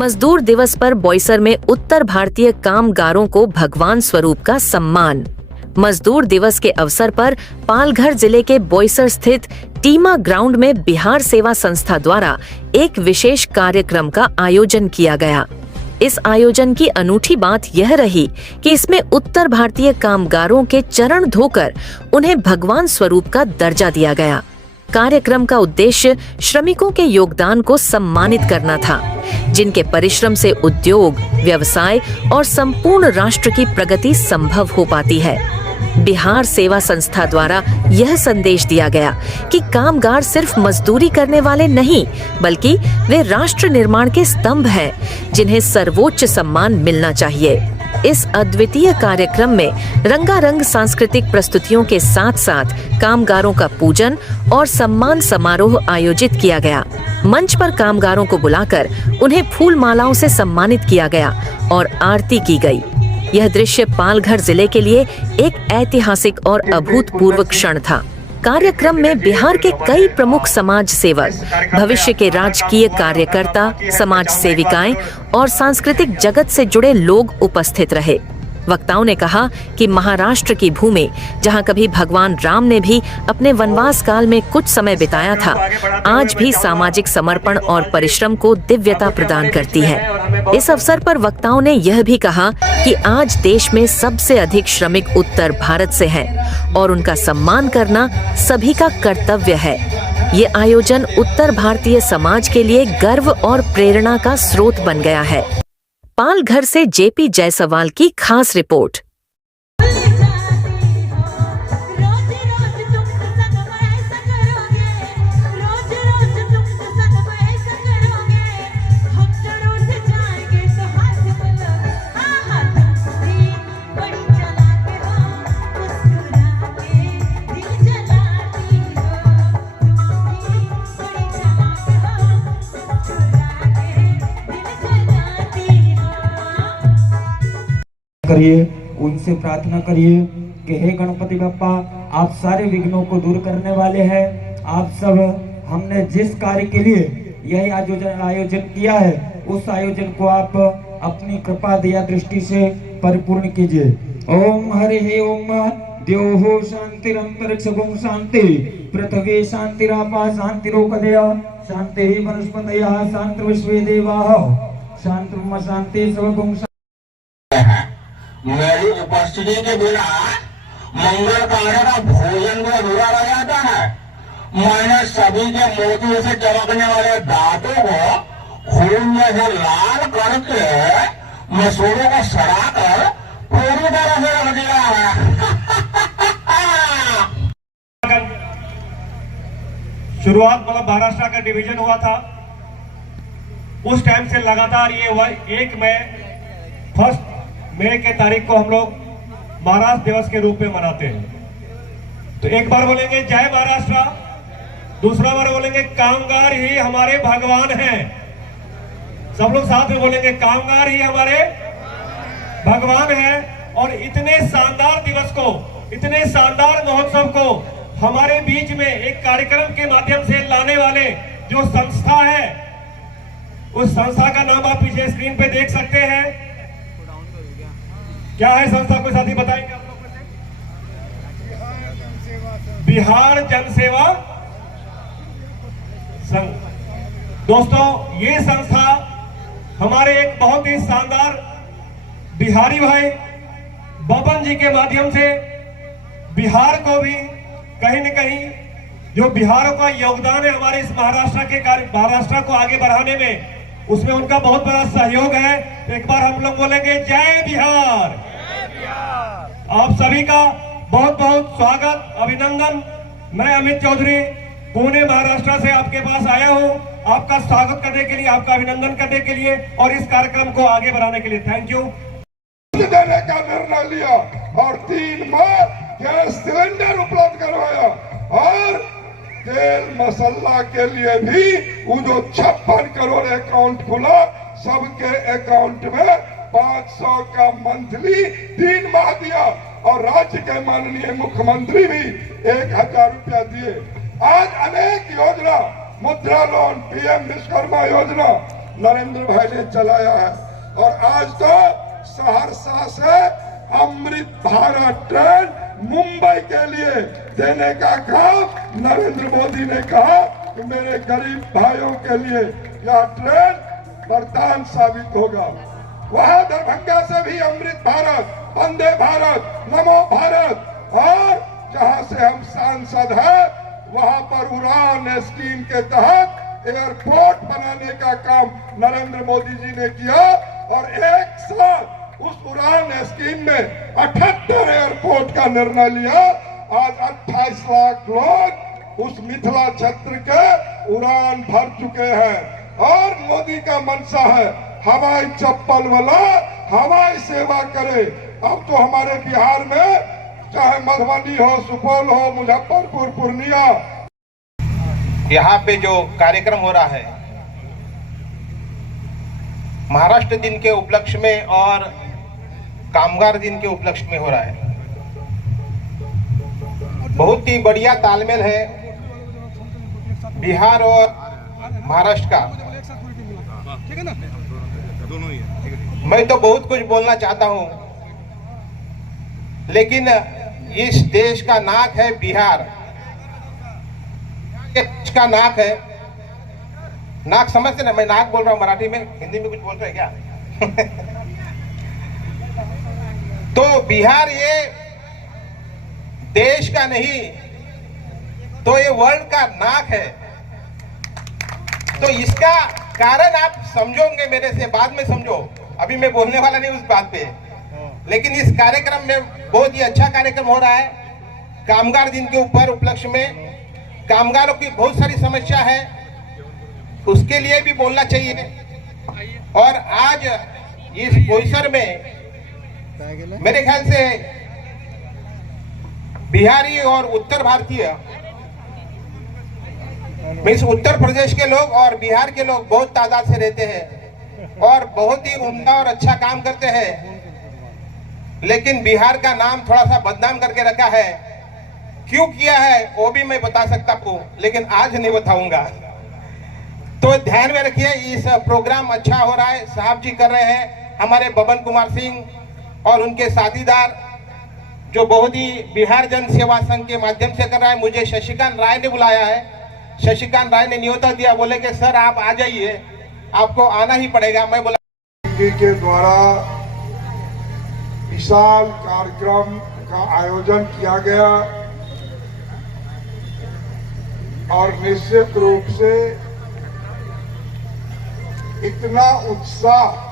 मजदूर दिवस पर बोईसर में उत्तर भारतीय कामगारों को भगवान स्वरूप का सम्मान। मजदूर दिवस के अवसर पर पालघर जिले के बोईसर स्थित टीमा ग्राउंड में बिहार सेवा संस्था द्वारा एक विशेष कार्यक्रम का आयोजन किया गया। इस आयोजन की अनूठी बात यह रही कि इसमें उत्तर भारतीय कामगारों के चरण धोकर उन्हें भगवान स्वरूप का दर्जा दिया गया। कार्यक्रम का उद्देश्य श्रमिकों के योगदान को सम्मानित करना था, जिनके परिश्रम से उद्योग, व्यवसाय और संपूर्ण राष्ट्र की प्रगति संभव हो पाती है। बिहार सेवा संस्था द्वारा यह संदेश दिया गया कि कामगार सिर्फ मजदूरी करने वाले नहीं, बल्कि वे राष्ट्र निर्माण के स्तंभ हैं, जिन्हें सर्वोच्च सम्मान मिलना चाहिए। इस अद्वितीय कार्यक्रम में रंगारंग सांस्कृतिक प्रस्तुतियों के साथ साथ कामगारों का पूजन और सम्मान समारोह आयोजित किया गया। मंच पर कामगारों को बुलाकर उन्हें फूल मालाओं से सम्मानित किया गया और आरती की गई। यह दृश्य पालघर जिले के लिए एक ऐतिहासिक और अभूतपूर्व क्षण था। कार्यक्रम में बिहार के कई प्रमुख समाज सेवक, भविष्य के राजकीय कार्यकर्ता, समाज सेविकाएं और सांस्कृतिक जगत से जुड़े लोग उपस्थित रहे। वक्ताओं ने कहा कि महाराष्ट्र की भूमि, जहां कभी भगवान राम ने भी अपने वनवास काल में कुछ समय बिताया था, आज भी सामाजिक समर्पण और परिश्रम को दिव्यता प्रदान करती है। इस अवसर पर वक्ताओं ने यह भी कहा कि आज देश में सबसे अधिक श्रमिक उत्तर भारत से हैं और उनका सम्मान करना सभी का कर्तव्य है। ये आयोजन उत्तर भारतीय समाज के लिए गर्व और प्रेरणा का स्रोत बन गया है। पालघर से जेपी जायसवाल की खास रिपोर्ट। करिए, उनसे प्रार्थना करिए कि हे गणपति बप्पा, आप सारे विघ्नों को दूर करने वाले हैं। आप सब, हमने जिस कार्य के लिए यह आयोजन किया है, उस आयोजन को आप अपनी कृपा दया दृष्टि से परिपूर्ण कीजिए। ओम हरि ओम द्योः शांतिरंतरिक्षं शांति पृथ्वी शांतिरापा शांतिरोपदेय शांति वनस्पतयः शांतिर्विश्वे देवाः शांतिर्ब्रह्म शांति सर्वगुण। मेरी उपस्थिति के बिना मंगल कार्य का भोजन भी अधूरा रह जाता है। मैंने सभी के मोती से चमकने वाले दांतों को खून में से लाल करके मसूरों को सड़ाकर पूरी तरह से रख दिया है। शुरुआत मतलब महाराष्ट्र का डिवीजन हुआ था, उस टाइम से लगातार ये 1 मई के तारीख को हम लोग महाराष्ट्र दिवस के रूप में मनाते हैं। तो एक बार बोलेंगे जय महाराष्ट्र, दूसरा बार बोलेंगे कामगार ही हमारे भगवान हैं। सब लोग साथ में बोलेंगे कामगार ही हमारे भगवान हैं। और इतने शानदार दिवस को, इतने शानदार महोत्सव को हमारे बीच में एक कार्यक्रम के माध्यम से लाने वाले जो संस्था है, उस संस्था का नाम आप पीछे स्क्रीन पे देख सकते हैं। क्या है संस्था, कोई साथी बताएंगे आप लोग में से? बिहार जनसेवा संघ। दोस्तों, ये संस्था हमारे एक बहुत ही शानदार बिहारी भाई बबन जी के माध्यम से बिहार को भी कहीं न कहीं जो बिहार का योगदान है हमारे इस महाराष्ट्र को आगे बढ़ाने में, उसमें उनका बहुत बड़ा सहयोग है। एक बार हम लोग बोलेंगे जय बिहार। आप सभी का बहुत बहुत स्वागत, अभिनंदन। मैं अमित चौधरी पुणे महाराष्ट्र से आपके पास आया हूं, आपका स्वागत करने के लिए, आपका अभिनंदन करने के लिए और इस कार्यक्रम को आगे बढ़ाने के लिए। Thank you. देने का निर्णय लिया और 3 माह गैस सिलेंडर उपलब्ध करवाया और तेल मसाला के लिए भी वो जो 56 करोड़ अकाउंट खुला, सबके अकाउंट में 500 का मंथली 3 माह दिया और राज्य के माननीय मुख्यमंत्री भी 1000 रुपया दिए। आज अनेक योजना, मुद्रा लोन, पीएम विश्वकर्मा योजना, नरेंद्र भाई ने चलाया है। और आज तो सहरसा से अमृत भारत ट्रेन मुंबई के लिए देने का काम नरेंद्र मोदी ने कहा कि मेरे गरीब भाइयों के लिए यह ट्रेन वरदान साबित होगा। वहां दरभंगा से भी अमृत भारत, वंदे भारत, नमो भारत, और जहां से हम सांसद हैं वहां पर उड़ान स्कीम के तहत एयरपोर्ट बनाने का काम नरेंद्र मोदी जी ने किया। और एक साथ उस उड़ान स्कीम में 78 एयरपोर्ट का निर्णय लिया। आज 28 लाख लोग उस मिथिला क्षेत्र के उड़ान भर चुके हैं। और मोदी का मंशा है हवाई चप्पल वाला हवाई सेवा करे। अब तो हमारे बिहार में चाहे मधुबनी हो, सुपौल हो, मुजफ्फरपुर, पूर्णिया, यहाँ पे जो कार्यक्रम हो रहा है महाराष्ट्र दिन के उपलक्ष्य में और कामगार दिन के उपलक्ष्य में हो रहा है, बहुत ही बढ़िया तालमेल है बिहार और महाराष्ट्र का। मैं तो बहुत कुछ बोलना चाहता हूं, लेकिन इस देश का नाक है बिहार, का नाक है। नाक समझते ना, मैं नाक बोल रहा हूं मराठी में, हिंदी में कुछ बोल रहे हैं क्या? तो बिहार ये देश का नहीं तो ये वर्ल्ड का नाक है। तो इसका कारण आप समझोगे मेरे से, बाद में समझो, अभी मैं बोलने वाला नहीं उस बात पे। लेकिन इस कार्यक्रम में बहुत ही अच्छा कार्यक्रम हो रहा है कामगार दिन के ऊपर उपलक्ष्य में। कामगारों की बहुत सारी समस्या है, उसके लिए भी बोलना चाहिए। और आज इस बोईसर में मेरे ख्याल से बिहारी और उत्तर भारतीय, मीन्स उत्तर प्रदेश के लोग और बिहार के लोग बहुत तादाद से रहते हैं और बहुत ही उम्दा और अच्छा काम करते हैं। लेकिन बिहार का नाम थोड़ा सा बदनाम करके रखा है। क्यों किया है वो भी मैं बता सकता हूं, लेकिन आज नहीं बताऊंगा। तो ध्यान में रखिए, इस प्रोग्राम अच्छा हो रहा है, साहब जी कर रहे हैं, हमारे बबन कुमार सिंह और उनके साथीदार जो बहुत ही बिहार जन सेवा संघ के माध्यम से कर रहा है। मुझे शशिकांत राय ने बुलाया है, शशिकांत राय ने न्योता दिया, बोले कि सर आप आ जाइए, आपको आना ही पड़ेगा। मैं बोला के द्वारा विशाल कार्यक्रम का आयोजन किया गया और निश्चित रूप से इतना उत्साह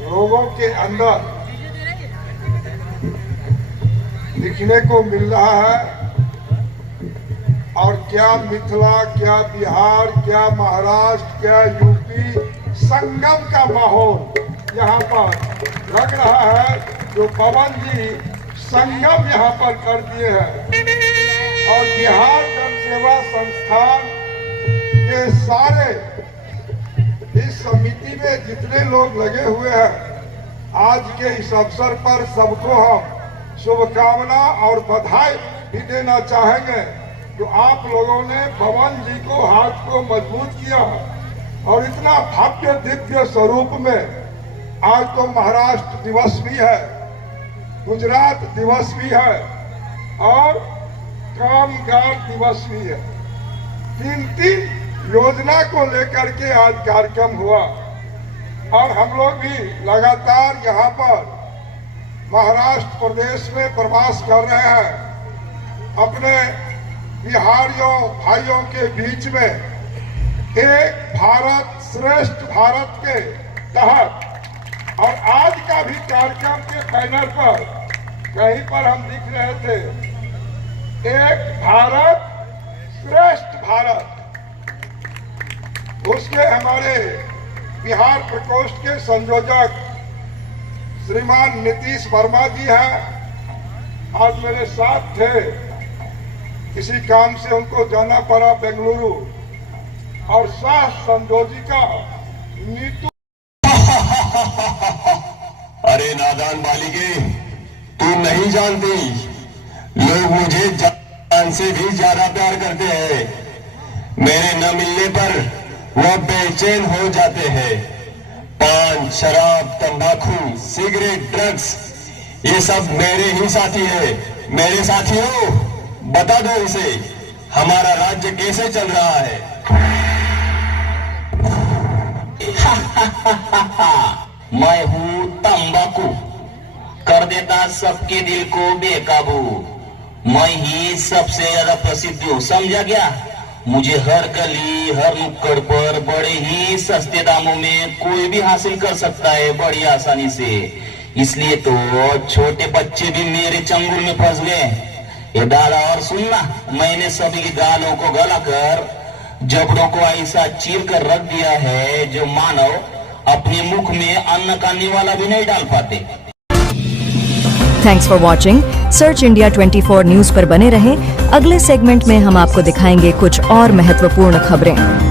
लोगों के अंदर दिखने को मिल रहा है। और क्या मिथिला, क्या बिहार, क्या महाराष्ट्र, क्या यूपी, संगम का माहौल यहाँ पर लग रहा है। जो पवन जी संगम यहाँ पर कर दिए हैं और बिहार जन सेवा संस्थान के सारे इस समिति में जितने लोग लगे हुए हैं, आज के इस अवसर पर सबको हम शुभकामना और बधाई भी देना चाहेंगे। तो आप लोगों ने पवन जी को हाथ को मजबूत किया और इतना भव्य दिव्य स्वरूप में। आज तो महाराष्ट्र दिवस भी है, गुजरात दिवस भी है और कामगार दिवस भी है। तीन योजना को लेकर के आज कार्यक्रम हुआ और हम लोग भी लगातार यहाँ पर महाराष्ट्र प्रदेश में प्रवास कर रहे हैं। अपने बिहारियों भाइयों के बीच में एक भारत श्रेष्ठ भारत के तहत और आज का भी कार्यक्रम के बैनर पर कहीं पर हम लिख रहे थे, एक भारत श्रेष्ठ भारत। उसके हमारे बिहार प्रकोष्ठ के संयोजक श्रीमान नीतीश वर्मा जी हैं, आज मेरे साथ थे। किसी काम से उनको जाना पड़ा बेंगलुरु और सह संयोजिका नीतू। अरे नादान बालिके, तू नहीं जानती, लोग मुझे जान से भी ज्यादा प्यार करते हैं। मेरे न मिलने पर वह बेचैन हो जाते हैं। पान, शराब, तंबाकू, सिगरेट, ड्रग्स, ये सब मेरे ही साथी है। मेरे साथियों, बता दो इसे, हमारा राज्य कैसे चल रहा है? मैं हूँ तंबाकू, कर देता सबके दिल को बेकाबू। मैं ही सबसे ज्यादा प्रसिद्ध हूँ, समझा गया? मुझे हर गली, हर नुक्कड़ पर बड़े ही सस्ते दामों में कोई भी हासिल कर सकता है, बड़ी आसानी से। इसलिए तो छोटे बच्चे भी मेरे चंगुल में फंस गए। ये दादा, और सुनना, मैंने सभी की गालों को गलाकर, जबड़ों को ऐसा चीर कर रख दिया है जो मानव अपने मुख में अन्न का निवाला भी नहीं डाल पाते। Thanks for watching. Search India 24 news पर बने रहें। अगले सेगमेंट में हम आपको दिखाएंगे कुछ और महत्वपूर्ण खबरें।